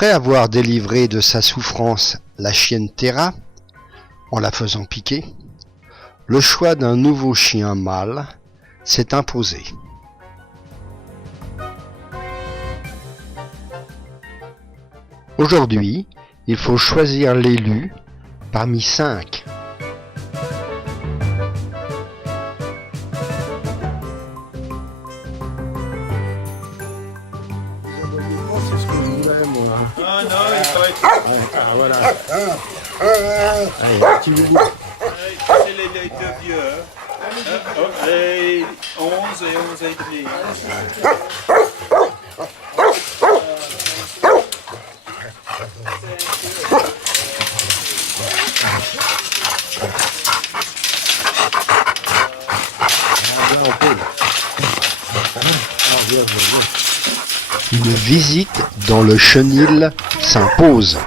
Après avoir délivré de sa souffrance la chienne Terra, en la faisant piquer, le choix d'un nouveau chien mâle s'est imposé. Aujourd'hui, il faut choisir l'élu parmi 5. Ah non, il faut être... Voilà. Allez, c'est les deux vieux. Les 11 et 11 et demi. Une visite dans le chenil s'impose.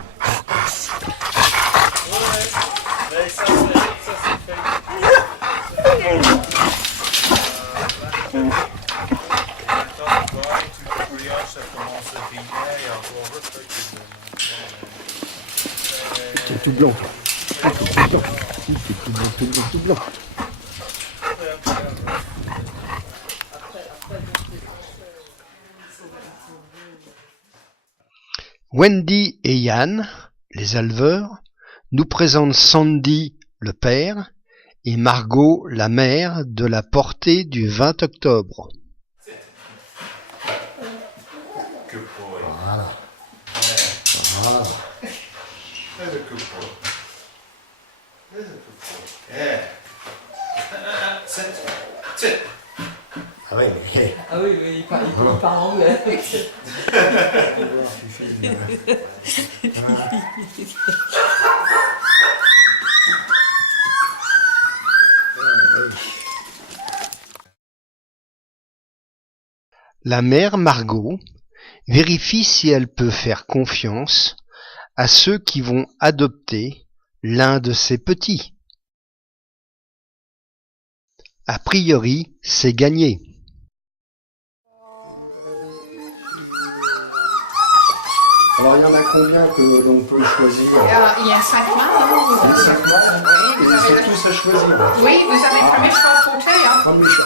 C'est tout blanc. Tout blanc. Wendy et Yann, les éleveurs, nous présentent Sandy, le père, et Margot, la mère, de la portée du 20 octobre. Voilà. Voilà. Ah oui, mais... Ah oui, mais il parle anglais. La mère Margot vérifie si elle peut faire confiance à ceux qui vont adopter l'un de ses petits. A priori, c'est gagné. Alors, il y en a combien que l'on peut choisir? Il y a 5 mâles. Il y a 5 mâles. Oui, Ils sont tous à choisir. Oui, vous avez le premier choix porté. Hein. Premier choix.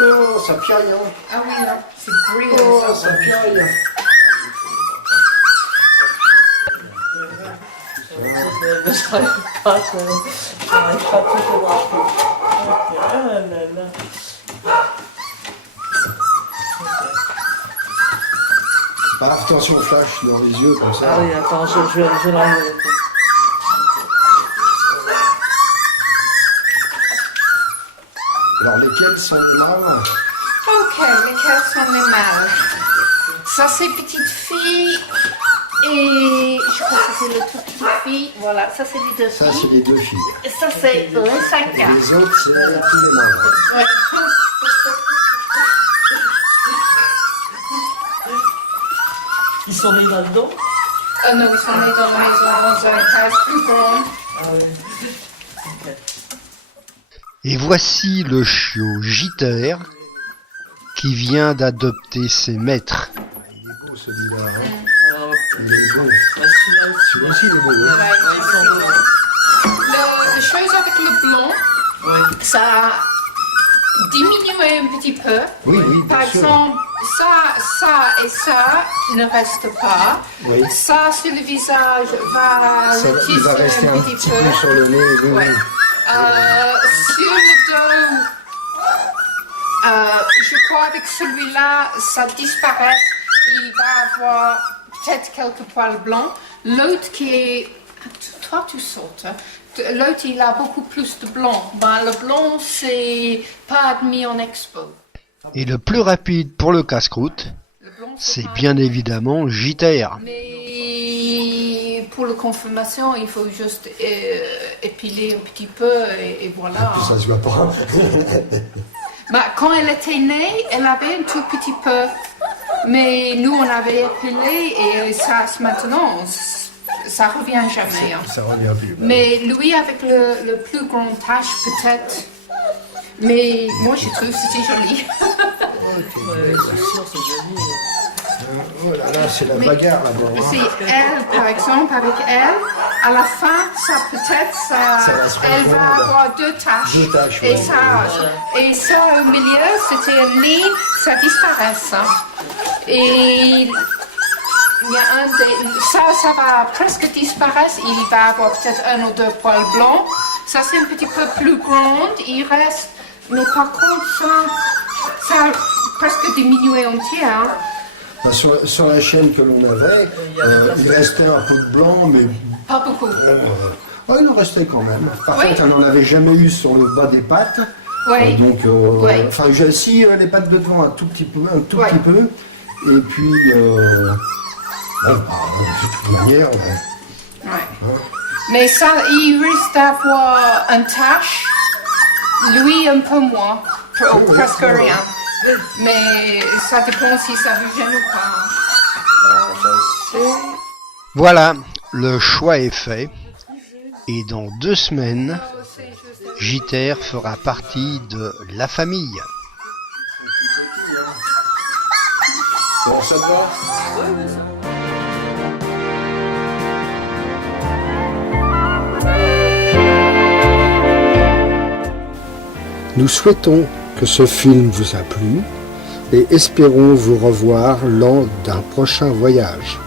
Ah, oh, ça piaille, hein. Ah oui, là, c'est brillant. Oh, ça piaille. J'arrive pas tout à voir. Ah là là. Ah, attention au flash dans les yeux comme ça. Ah oui, attends, je l'enlève. Alors, lesquels sont les mâles? Ok, lesquels sont les mâles? Ça, c'est petite fille. Et je crois que c'est le tout petite fille. Voilà, ça, c'est les deux Ça, filles. c'est les deux filles. Et ça, c'est les 5 Et gars. les autres, c'est tous les mâles. Ouais. Ils sont nés là-dedans? Non, ils sont nés dans la maison dans un case plus grand. Ah oui. Ok. Et voici le chiot Jitter qui vient d'adopter ses maîtres. Il est beau celui-là. Hein. Alors, Il est beau. celui-là, Celui-là aussi, il est beau. Hein. ouais, ils sont beaux. La chose avec le blanc, Oui. ça a diminué un petit peu. Oui, oui, Par bien sûr. exemple, ça et ça ne restent pas. Oui. Ça sur le visage va Ça, le il va tisser rester un petit peu sur le nez. Oui, Ouais. oui. Sur le dos, je crois avec celui-là, ça disparaît. Il va avoir peut-être quelques poils blancs. L'autre qui est... Toi, tu sautes. Hein. L'autre, il a beaucoup plus de blanc. Ben, le blanc, c'est pas admis en expo. Et le plus rapide pour le casse-croûte, Le blanc, c'est pas bien évidemment Jitter. Mais pour la confirmation, il faut juste épiler un petit peu et voilà. Ça se voit pas. Bah, quand elle était née, elle avait un tout petit peu Mais nous, on avait épilé et ça, maintenant, ça revient jamais. Hein. Ça revient plus. Mais lui, avec le plus grand tache, peut-être. Mais moi, je trouve que c'était joli. Ouais, c'est sûr, c'est joli. Oh là là, c'est la bagarre là-bas. C'est elle, par exemple, avec elle. À la fin, ça peut-être, va se elle va confondre. avoir deux taches. Deux taches, Et, ouais. ça au milieu, c'était une ligne, ça disparaît. Ça. Et il y a ça va presque disparaître. Il va avoir peut-être un ou deux poils blancs. Ça, c'est un petit peu plus grand. Il reste, mais par contre, ça a presque diminué entier. Hein. Enfin, sur la chaîne que l'on avait, il restait un peu de blanc, mais Pas beaucoup. il en restait quand même. Par Oui. contre, elle n'en avait jamais eu sur le bas des pattes. Oui. Donc, Oui. enfin, j'ai si les pattes de devant un tout petit peu, Oui. petit peu. Et puis, de toute manière, Ouais. Mais ça, il risque d'avoir un tache, lui un peu moins, presque rien. Mais ça dépend si ça vous gêne ou pas. Voilà, le choix est fait. Et dans 2 semaines, Jiter fera partie de la famille. bon, ça te va? Ouais, ouais, ça. Nous souhaitons que ce film vous a plu et espérons vous revoir lors d'un prochain voyage.